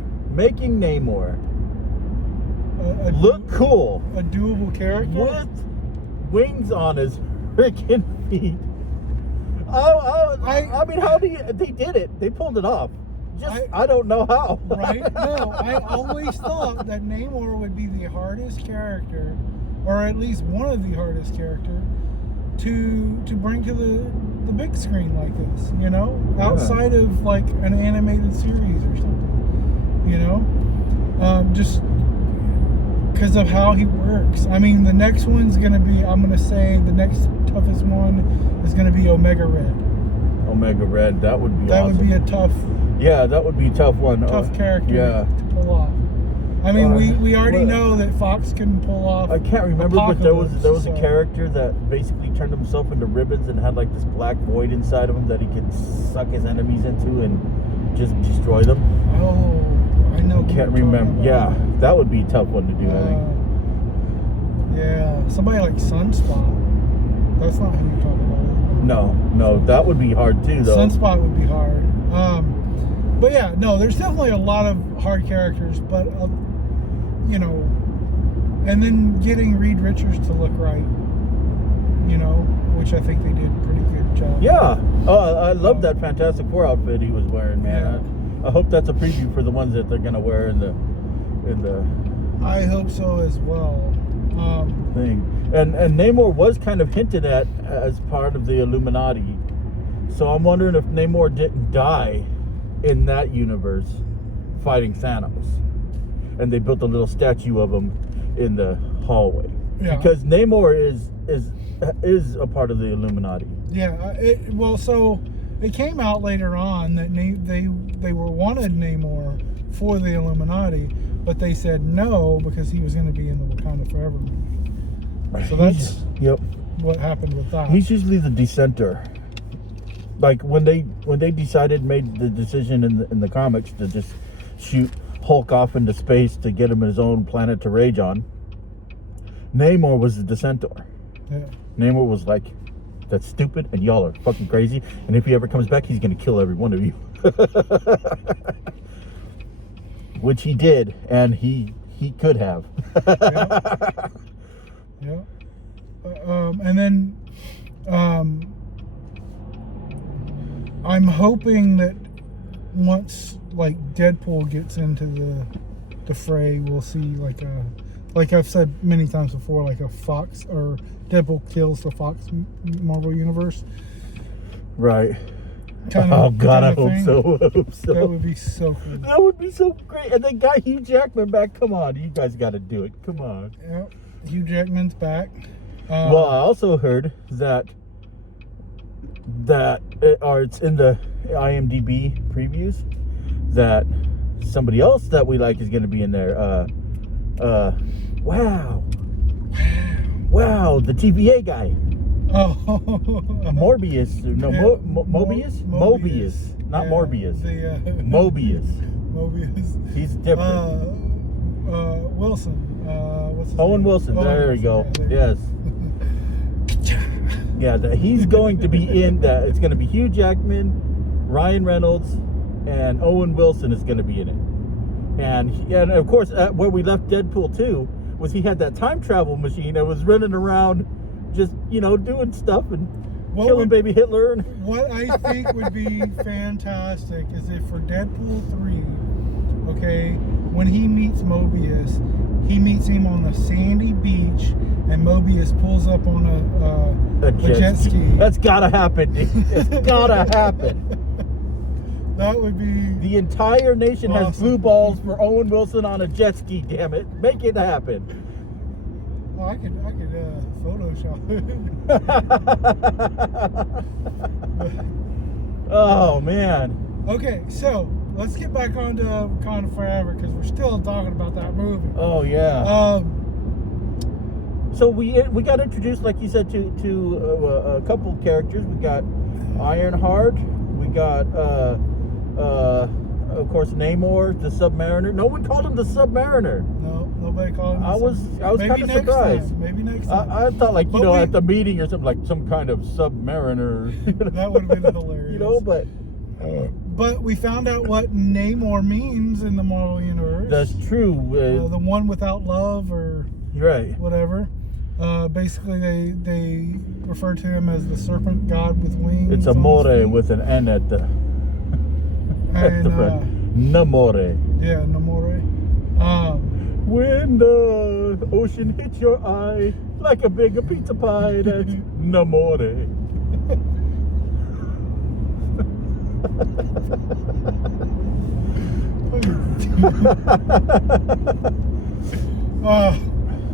look cool A doable character. with wings on his freaking feet. I mean, how they did it? They pulled it off. I don't know how. Right? No, I always thought that Namor would be the hardest character, or at least one of the hardest characters, to bring to the big screen like this. Outside of like an animated series or something. Just because of how he works. I mean, the next one's gonna be. I'm gonna say the next toughest one is gonna be Omega Red. Omega Red, that would be That awesome. would be a tough that would be a tough one. character Yeah. to pull off. I mean, we already know that Fox can pull off. I can't remember, but there was Apocalypse, a character that basically turned himself into ribbons and had like this black void inside of him that he could suck his enemies into and just destroy them. Oh, I know. can't you're talking remember. about. Yeah, that would be a tough one to do, I think. Yeah, somebody like Sunspot. That's not who you're talking about. No, that would be hard too, though. Sunspot would be hard. But yeah, no, there's definitely a lot of hard characters, but you know, and then getting Reed Richards to look right, you know, which I think they did a pretty good job. Yeah. Oh, I love that Fantastic Four outfit he was wearing, man. Yeah. I hope that's a preview for the ones that they're gonna wear in the I hope so as well. thing. And Namor was kind of hinted at as part of the Illuminati. So I'm wondering if Namor didn't die in that universe fighting Thanos. And they built a little statue of him in the hallway. Yeah. Because Namor is a part of the Illuminati. Yeah. So it came out later on that they wanted Namor for the Illuminati, but they said no because he was going to be in the Wakanda Forever movie. So that's what happened with that. He's usually the dissenter. Like when they made the decision in the comics to just shoot Hulk off into space to get him his own planet to rage on, Namor was the dissenter. Yeah. Namor was like, that's stupid and y'all are fucking crazy, and if he ever comes back he's gonna kill every one of you. Which he did, and he could have. Yeah. And then I'm hoping that once like Deadpool gets into the fray, we'll see like I've said many times before, like a Fox or Deadpool kills the Fox Marvel universe. Right. Oh God, I hope so. That would be so cool. That would be so great. And they got Hugh Jackman back. Come on, you guys got to do it. Come on. Yep. Hugh Jackman's back. Well, I also heard that it's in the IMDb previews that somebody else that we like is going to be in there. Wow, the TVA guy. Oh, Morbius. No, yeah. Mobius? Mobius. Not yeah, Morbius. Mobius. He's different. Wilson. What's his Owen name? Wilson. There we go. Yeah, Yes. Yeah, he's going to be in that. It's going to be Hugh Jackman, Ryan Reynolds, and Owen Wilson is going to be in it. And of course, where we left Deadpool 2 was he had that time travel machine that was running around just, doing stuff and killing baby Hitler. What I think would be fantastic is if for Deadpool 3, okay, when he meets Mobius, he meets him on the sandy beach, and Mobius pulls up on a jet ski. That's gotta happen, dude. It's gotta happen. That would be the entire nation awesome. Has blue balls for Owen Wilson on a jet ski. Damn it, make it happen. Oh, I could Photoshop it. Oh man. Okay, so let's get back on to Wakanda Forever because we're still talking about that movie. Oh yeah. So we got introduced, like you said, to a couple of characters. We got Ironheart. We got of course Namor, the Submariner. No one called him the Submariner. No, nobody called him. I was kind of surprised. Maybe next time. I thought like at the meeting or something, like some kind of Submariner. That would have been hilarious. But we found out what Namor means in the Marvel universe. That's true. The one without love, or right, whatever. Basically, they refer to him as the serpent god with wings. It's Amore with an N at the front. Namore. Yeah, Namore. When the ocean hits your eye like a big pizza pie, that's Namore.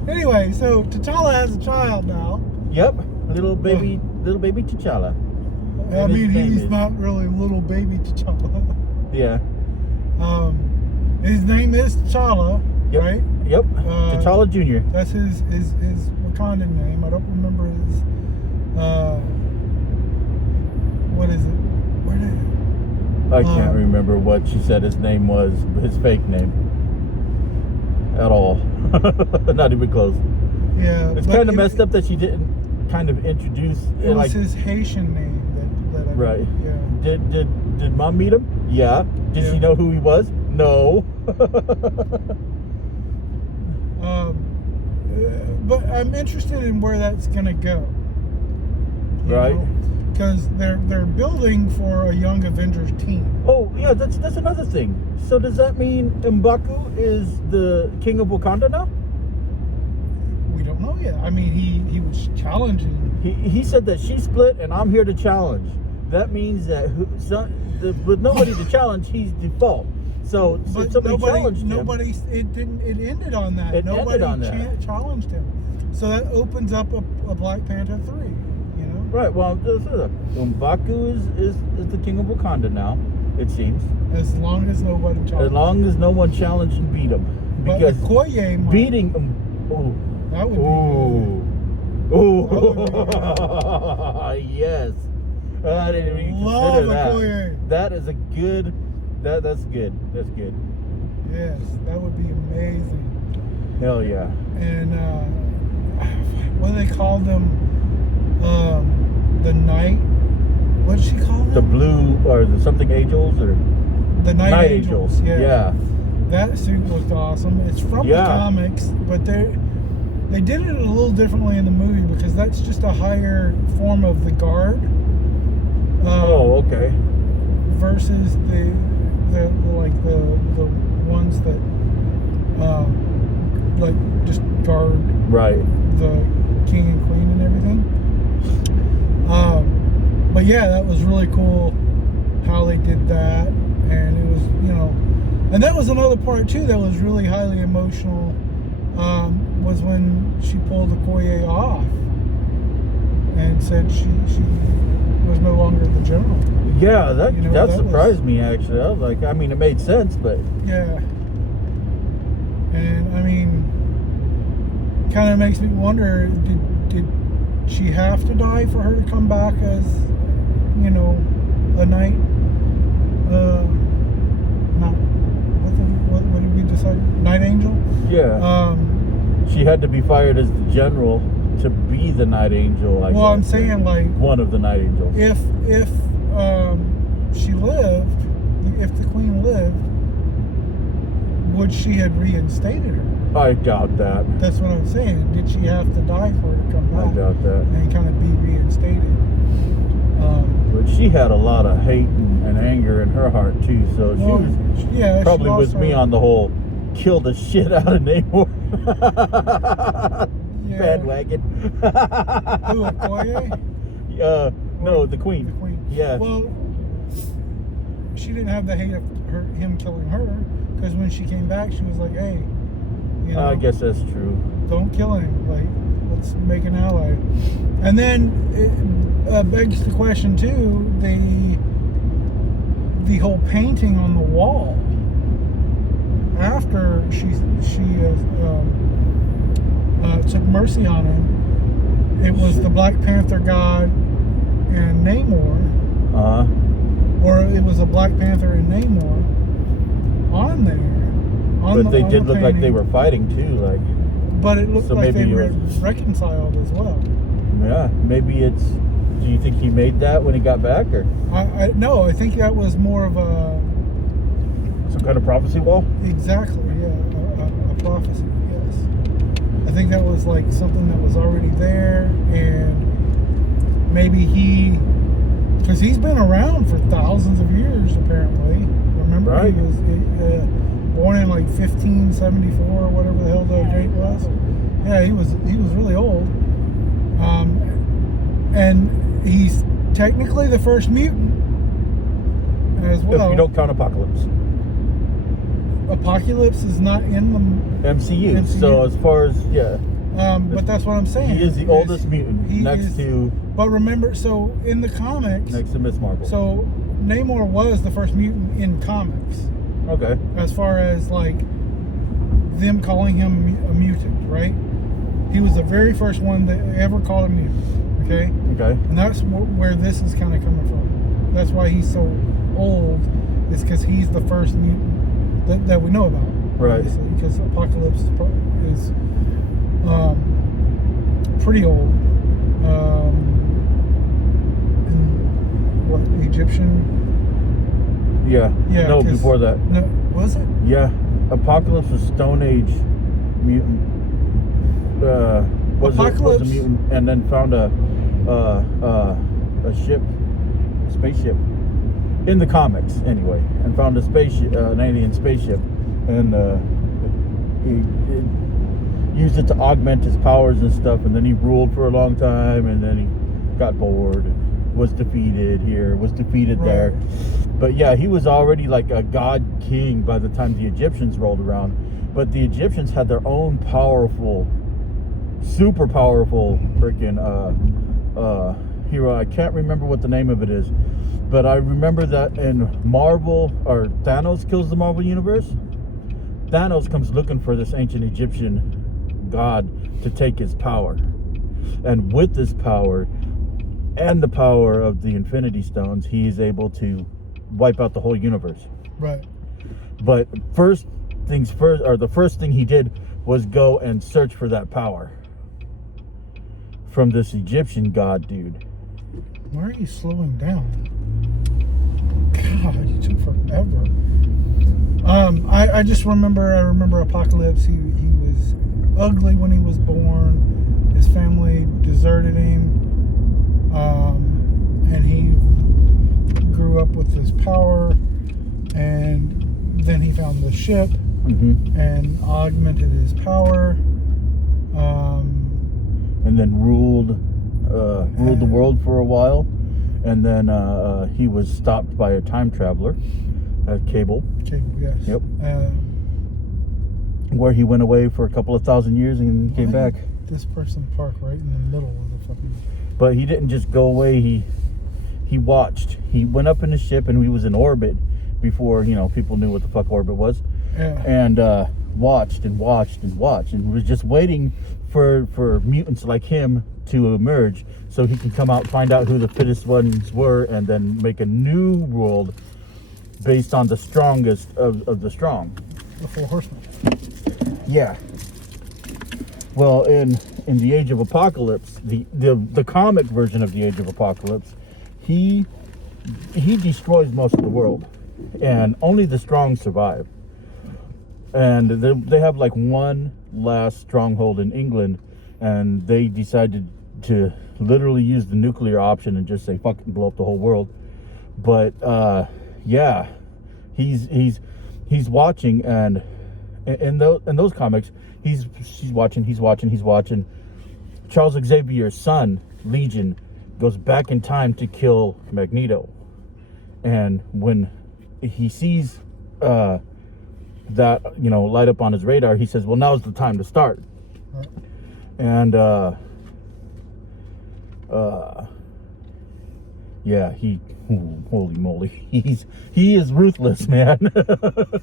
Anyway, so T'Challa has a child now. Yep, little baby T'Challa. I mean, he's not really little baby T'Challa. Yeah. His name is T'Challa, right? Yep. T'Challa Jr. That's his Wakandan name. I don't remember his. What is it? I can't remember what she said his name was, his fake name. at all. Not even close. Yeah. It's but kind of messed up that she didn't kind of introduce It was like his Haitian name that I right. Yeah. Did Mom meet him? Yeah. Did she know who he was? No. But I'm interested in where that's gonna go. Right. Because they're building for a Young Avengers team. Oh yeah, that's another thing. So does that mean M'Baku is the king of Wakanda now? We don't know yet. I mean, he was challenging. He said that she split and I'm here to challenge. That means that with nobody to challenge, he's default. So But somebody challenged him. It ended on that. It ended on that. Challenged him. So that opens up a Black Panther 3, you know? Right, well, M'Baku is the king of Wakanda now, it seems. As long as nobody challenged him. As long as no one challenged and beat him. Because Okoye might. beating him, That would be yes. I didn't even Love consider that. Okoye. That is a good, that's good. That's good. Yes, that would be amazing. Hell yeah. And what do they call them? The night. What did she call them? The blue or the something angels or The night angels. Yeah. That suit looked awesome. It's from the comics, but they did it a little differently in the movie because that's just a higher form of the guard. Okay. Versus the ones that like just guard Right. the king and queen and everything. But yeah, that was really cool how they did that, and it was, and that was another part too that was really highly emotional. Was when she pulled Okoye off and said she was no longer the general. Yeah, that surprised was, me actually. I was like, I mean, it made sense, but yeah. And I mean, kind of makes me wonder: did she have to die for her to come back as, a knight? Not what did we decide? Night angel? yeah. She had to be fired as the general to be the night angel. I guess. I'm saying like one of the night angels. If she lived, if the queen lived, would she have reinstated her? I doubt that. That's what I'm saying. Did she have to die for her to come back? I doubt that. And kind of be reinstated. But she had a lot of hate and anger in her heart too, so she was probably with me on the whole kill the shit out of Namor bandwagon. Who, Okoye? No, the queen. The queen. Yeah. Well, she didn't have the hate of him killing her, because when she came back, she was like, "Hey, I guess that's true. Don't kill him. Like, let's make an ally." And then it begs the question too: the whole painting on the wall after she took mercy on him. It was the Black Panther god and Namor. Or it was a Black Panther and Namor on there. But they did look like they were fighting too, like. But it looked like they were reconciled as well. Yeah, maybe it's. Do you think he made that when he got back, or? No, I think that was more of a. Some kind of prophecy wall. Exactly. Yeah, a prophecy. Yes. I think that was like something that was already there, and maybe because he's been around for thousands of years apparently. Remember, right. He was born in like 1574 or whatever the hell the date was. Yeah, he was really old. And he's technically the first mutant as well. If you don't count Apocalypse. Apocalypse is not in the MCU. So as far as but that's what I'm saying. He is the oldest mutant next to. But remember, so in the comics, next to Miss Marvel. So Namor was the first mutant in comics. Okay. As far as like them calling him a mutant, right? He was the very first one that ever called him mutant. Okay. Okay. And that's where this is kind of coming from. That's why he's so old. Is because he's the first mutant that we know about. Right. obviously, because Apocalypse is pretty old. And what, Egyptian? Yeah. Yeah. No, before that. No, was it? Yeah. Apocalypse was Stone Age mutant. Was a Apocalypse- mutant, and then found a ship, a spaceship, in the comics anyway, and found a spaceship, an alien spaceship, and he used it to augment his powers and stuff, and then he ruled for a long time, and then he got bored, was defeated here, was defeated there. But yeah, he was already like a god king by the time the Egyptians rolled around. But the Egyptians had their own powerful, super powerful freaking hero. I can't remember what the name of it is, but I remember that in Marvel, or Thanos kills the Marvel universe. Thanos comes looking for this ancient Egyptian god to take his power, and with this power and the power of the Infinity Stones, he is able to wipe out the whole universe. Right. But first things first, or the first thing he did was go and search for that power from this Egyptian god dude. Why are you slowing down? God, you took forever. I just remember. I remember Apocalypse. He was ugly when he was born. His family deserted him, and he grew up with this power. And then he found the ship and augmented his power. And then ruled the world for a while, and then he was stopped by a time traveler, Cable. Cable, yes. Yep. Where he went away for a couple of thousand years and came back. This person parked right in the middle of the fucking. But he didn't just go away. He watched. He went up in his ship, and he was in orbit before people knew what the fuck orbit was. Yeah. And watched and watched and watched, and was just waiting for mutants like him to emerge, so he can come out, find out who the fittest ones were, and then make a new world based on the strongest of the strong. The Four Horsemen. Yeah. Well, in the Age of Apocalypse, the comic version of the Age of Apocalypse, he destroys most of the world, and only the strong survive. And they have like one last stronghold in England, and they decided to literally use the nuclear option and just say fucking blow up the whole world. But yeah, he's watching, and in those comics, he's watching. Charles Xavier's son, Legion, goes back in time to kill Magneto, and when he sees that light up on his radar, he says, well, now's the time to start. Right. And yeah, holy moly, he is ruthless, man.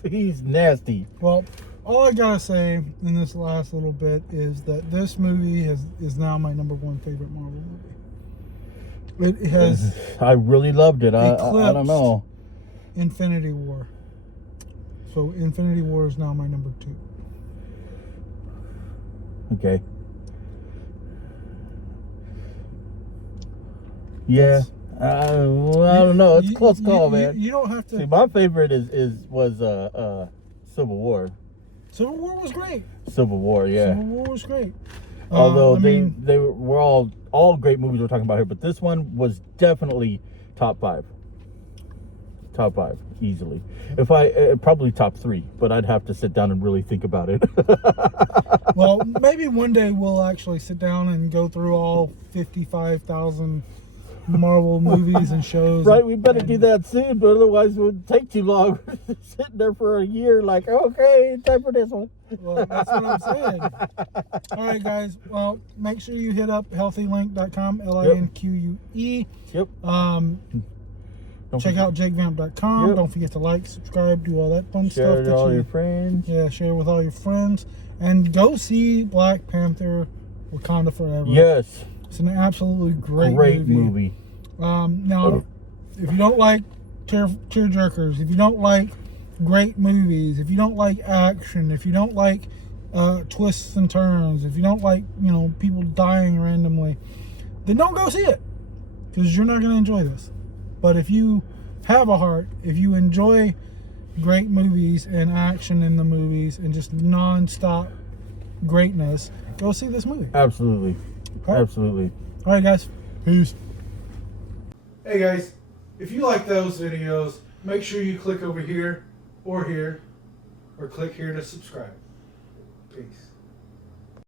He's nasty. Well, all I gotta say in this last little bit is that this movie is now my #1 favorite Marvel movie. It has. I really loved it. I don't know. Infinity War. So Infinity War is now my #2. Okay. Yeah. Well, I don't know. It's a close call, man. You don't have to. See, my favorite was Civil War. Civil War was great. Civil War, yeah. Civil War was great. Although they were all great movies we're talking about here, but this one was definitely top 5. Top 5 easily. If I probably top 3, but I'd have to sit down and really think about it. Well, maybe one day we'll actually sit down and go through all 55,000 Marvel movies and shows. Right, we better do that soon, but otherwise it would take too long. Sitting there for a year, like, okay, time for this one. Well, that's what I'm saying. All right, guys. Well, make sure you hit up healthylink.com, LINQUE. Yep. Check out jakevamp.com. Yep. Don't forget to like, subscribe, do all that fun Share stuff. it with all your friends. Yeah, share with all your friends. And go see Black Panther, Wakanda Forever. Yes. It's an absolutely great movie. Now, if you don't like tear jerkers, if you don't like great movies, if you don't like action, if you don't like twists and turns, if you don't like, you know, people dying randomly, then don't go see it, because you're not going to enjoy this. But if you have a heart, if you enjoy great movies and action in the movies and just non-stop greatness, go see this movie. Absolutely. Okay? Absolutely. All right, guys. Peace. Hey, guys. If you like those videos, make sure you click over here, or click here to subscribe. Peace.